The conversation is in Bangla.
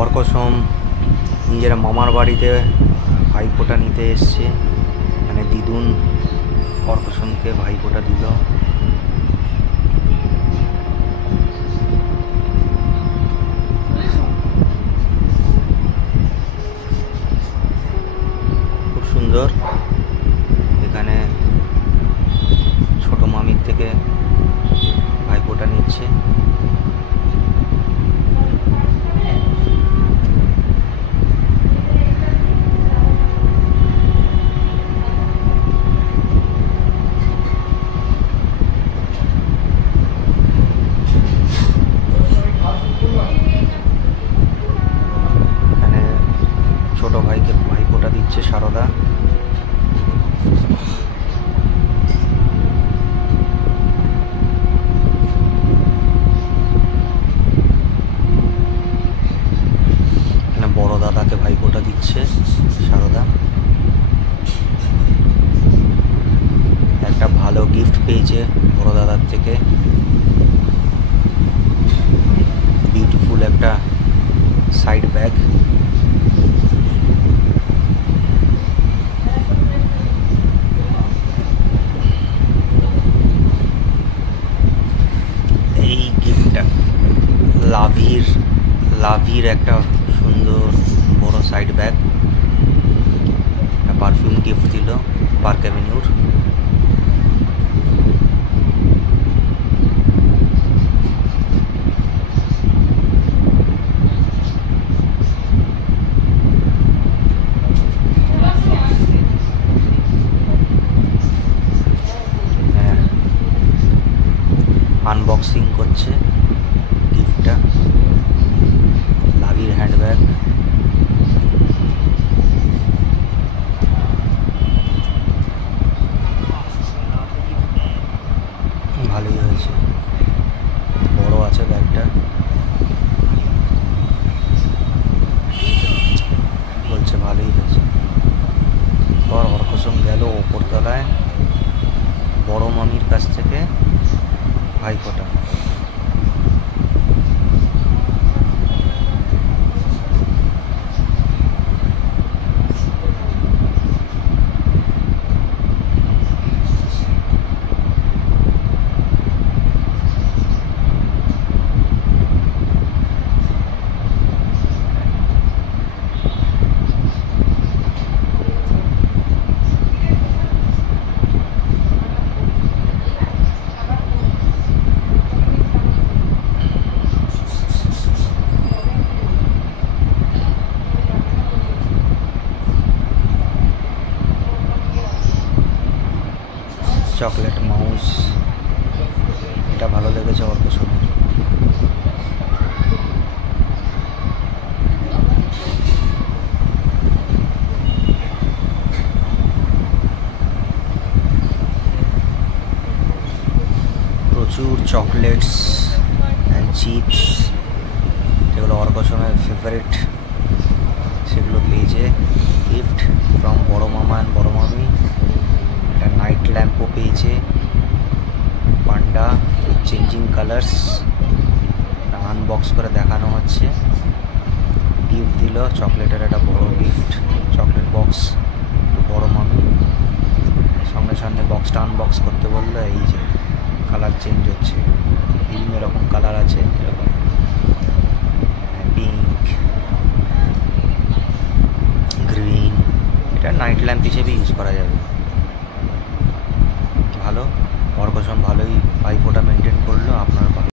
অর্কসম নিজের মামার বাড়িতে ভাইফোঁটা নিতে এসছে। মানে দিদুন অর্কসমকে ভাইফোঁটা দিল। খুব সুন্দর। এখানে ছোট মামির থেকে ভাইফোঁটা নিচ্ছে। এখানে ছোট ভাইকে ভাইফোঁটা দিচ্ছে সারদা। বড় দাদাকে ভাইফোঁটা দিচ্ছে সারদা। একটা ভালো গিফট পেয়েছে বড় দাদার থেকে, বিউটিফুল একটা সাইড ব্যাগ। এই গিফটটা লাভির একটা সুন্দর বড় সাইড ব্যাগ। পারফিউম গিফট দিল পার্ক অ্যাভিনিউর। আনবক্সিং করছে গিফটটা, লাভির হ্যান্ডব্যাগ। ভালোই হয়েছে, বড় আছে ব্যাগটা। বলছে ভালোই হয়েছে। পর অর্কসম গেল ওপরতলায় বড় মামির কাছ থেকে ভাইফোঁটা। চকলেট মাউস, এটা ভালো লেগেছে অর্কসমের। প্রচুর চকলেটস অ্যান্ড চিপস, যেগুলো অর্কসমের ফেভারিট, সেগুলো পেয়েছে গিফট ফ্রম বড় মামা অ্যান্ড বড় মামি। একটা নাইট ল্যাম্পও পেয়েছে, পান্ডা উইথ চেঞ্জিং কালার্স। আনবক্স করে দেখানো হচ্ছে। গিফট দিল চকলেটের একটা বড় গিফট, চকলেট বক্স বড় মামি। সঙ্গে সঙ্গে বক্সটা আনবক্স করতে বললো। এই যে কালার চেঞ্জ হচ্ছে, বিভিন্ন রকম কালার আছে, এরকম পিঙ্ক, গ্রিন। এটা নাইট ল্যাম্প হিসেবে ইউজ করা যাবে। ভালো, অর্কসম ভালোই ভাইফোঁটা মেনটেন করলো। আপনার